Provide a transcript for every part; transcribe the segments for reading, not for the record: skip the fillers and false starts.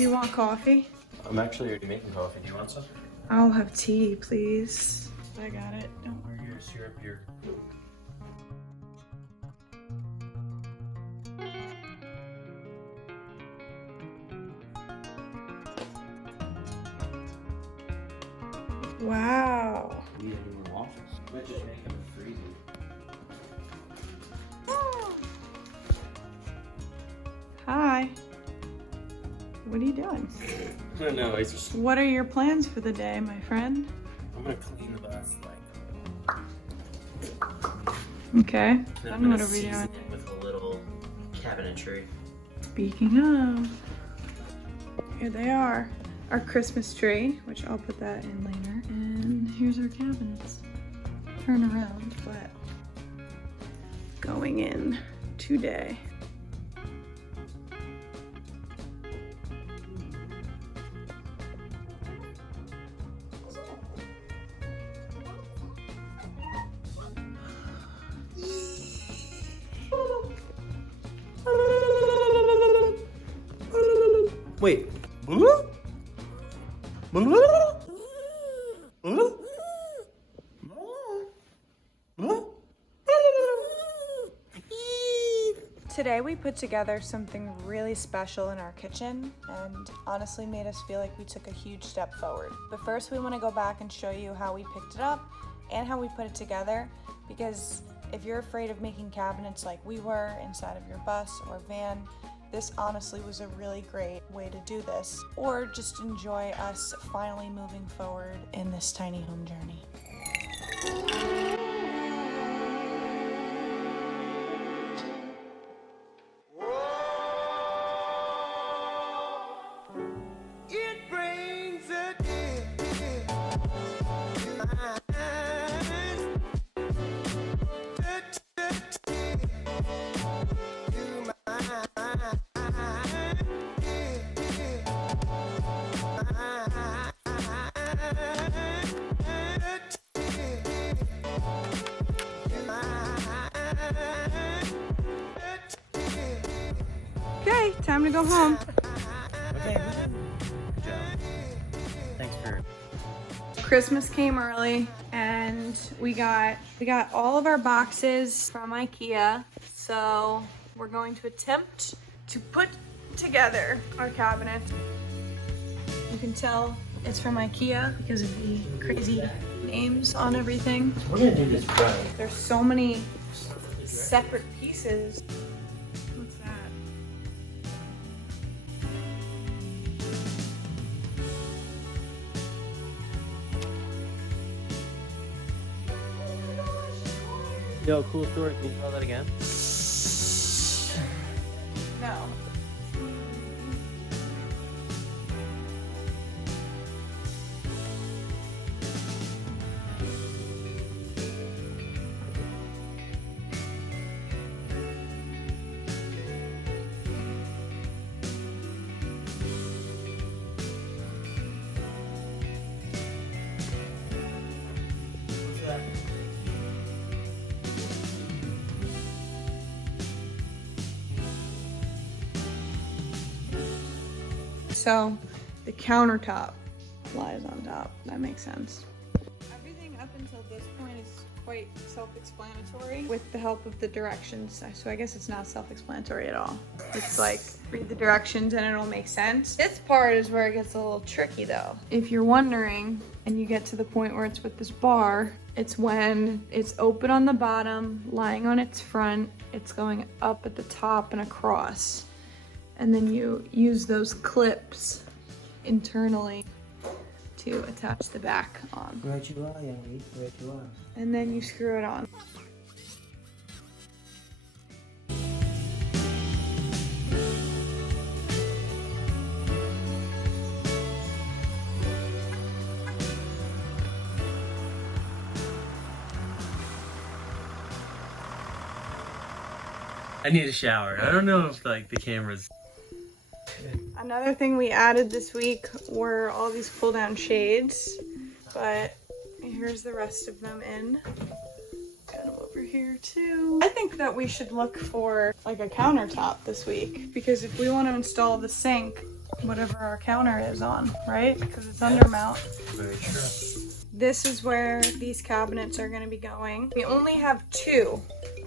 Do you want coffee? I'm actually already making coffee. Do you want some? I'll have tea, please. I got it. Don't worry. Here's syrup here. Wow. Need any more waffles? Might just make them freezing. Hi. What are you doing? I don't know. What are your plans for the day, my friend? I'm gonna clean the bus Okay. Then I'm gonna season doing. it with a little cabinetry. Speaking of, here they are. Our Christmas tree, which I'll put that in later. And here's our cabinets. Turn around, but going in today. Wait. Today we put together something really special in our kitchen and honestly made us feel like we took a huge step forward. But first we want to go back and show you how we picked it up and how we put it together, because if you're afraid of making cabinets like we were inside of your bus or van, this honestly was a really great way to do this, or just enjoy us finally moving forward in this tiny home journey. Okay, time to go home. Okay. Good job. Thanks for. Christmas came early and we got all of our boxes from IKEA. So we're going to attempt to put together our cabinet. You can tell it's from IKEA because of the crazy names on everything. We're gonna do this right. There's so many separate pieces. What's that? Yo, cool story. Can you tell that again? No. What's that? So the countertop lies on top. That makes sense. Everything up until this point is quite self-explanatory with the help of the directions. So I guess it's not self-explanatory at all. It's like read the directions and it'll make sense. This part is where it gets a little tricky though. If you're wondering and you get to the point where it's with this bar, it's when it's open on the bottom, lying on its front, it's going up at the top and across. And then you use those clips internally to attach the back on. Right you are, youngie. Right you are. And then you screw it on. I need a shower. I don't know if like the camera's. Another thing we added this week were all these pull down shades, but here's the rest of them in. Got them over here too. I think that we should look for like a countertop this week, because if we want to install the sink whatever our counter is on, right? Because it's under mount. Very true. This is where these cabinets are going to be going. We only have 2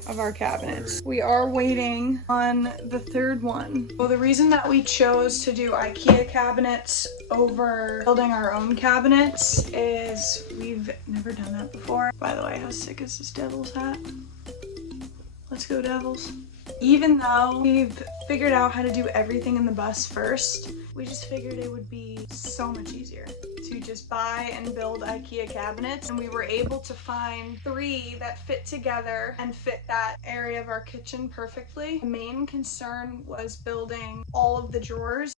of our cabinets. We are waiting on the 3rd one. Well, the reason that we chose to do IKEA cabinets over building our own cabinets is we've never done that before. By the way, how sick is this Devil's hat? Let's go Devils. Even though we've figured out how to do everything in the bus first, we just figured it would be so much easier to just buy and build IKEA cabinets, and we were able to find 3 that fit together and fit that area of our kitchen perfectly. The main concern was building all of the drawers.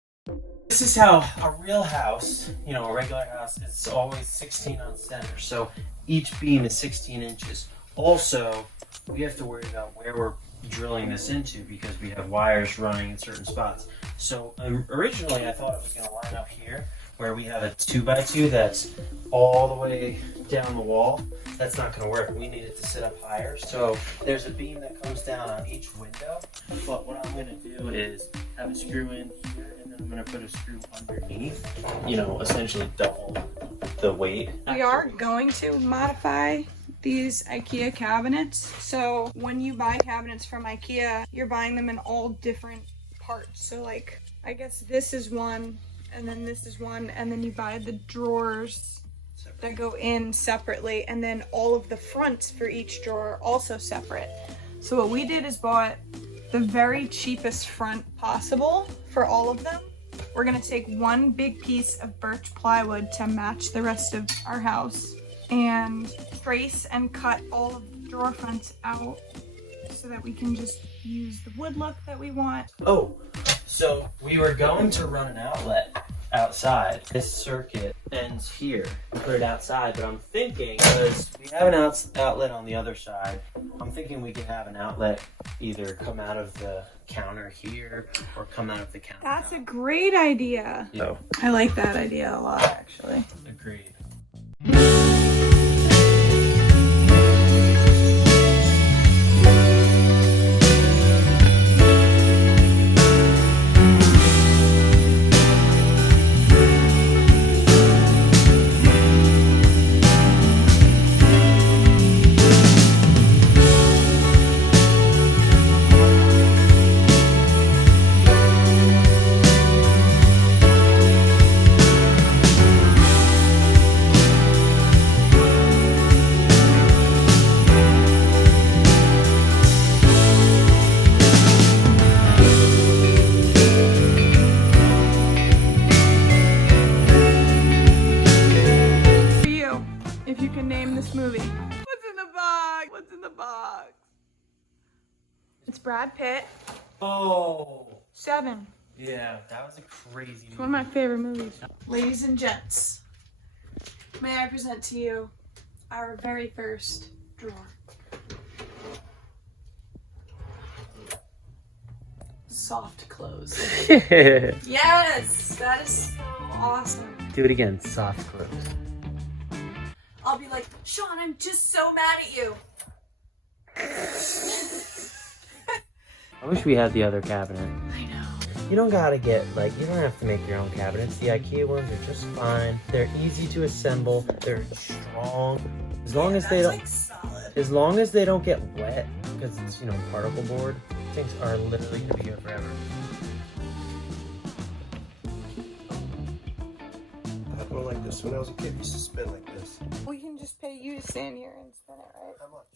This is how a real house, you know, a regular house, is always 16 on center. So each beam is 16 inches. Also, we have to worry about where we're drilling this into because we have wires running in certain spots. So originally I thought it was going to line up here where we have a 2x2 that's all the way down the wall. That's not going to work. We need it to sit up higher. So there's a beam that comes down on each window. But what I'm going to do is have a screw in here, and then I'm going to put a screw underneath, you know, essentially double the weight. We are going to modify these IKEA cabinets. So when you buy cabinets from IKEA, you're buying them in all different parts. So like, I guess this is one, and then this is one, and then you buy the drawers that go in separately, and then all of the fronts for each drawer also separate. So what we did is bought the very cheapest front possible for all of them. We're gonna take one big piece of birch plywood to match the rest of our house and trace and cut all of the drawer fronts out so that we can just use the wood look that we want. Oh, so we were going to run an outlet outside. This circuit ends here. We put it outside, but I'm thinking, because we have an outlet on the other side, I'm thinking we could have an outlet either come out of the counter here or come out of the counter. That's a great idea. So, I like that idea a lot, actually. agreed. If you can name this movie. What's in the box? What's in the box? It's Brad Pitt. Oh, 7. yeah, that was a crazy It's one of my favorite movies. Ladies and gents, may I present to you our very first drawer. Soft close. Yes, that is so awesome. Do it again, soft close. I'll be like, Sean, I'm just so mad at you. I wish we had the other cabinet. I know. You don't gotta get, like, you don't have to make your own cabinets. The IKEA ones are just fine. They're easy to assemble. They're strong. As long as they don't, like solid. as long as they don't get wet, because it's, you know, particle board, things are literally gonna be here forever. I had one like this when I was a kid. I used to spin like this. We can just pay you to stand here and spin it, right? How much?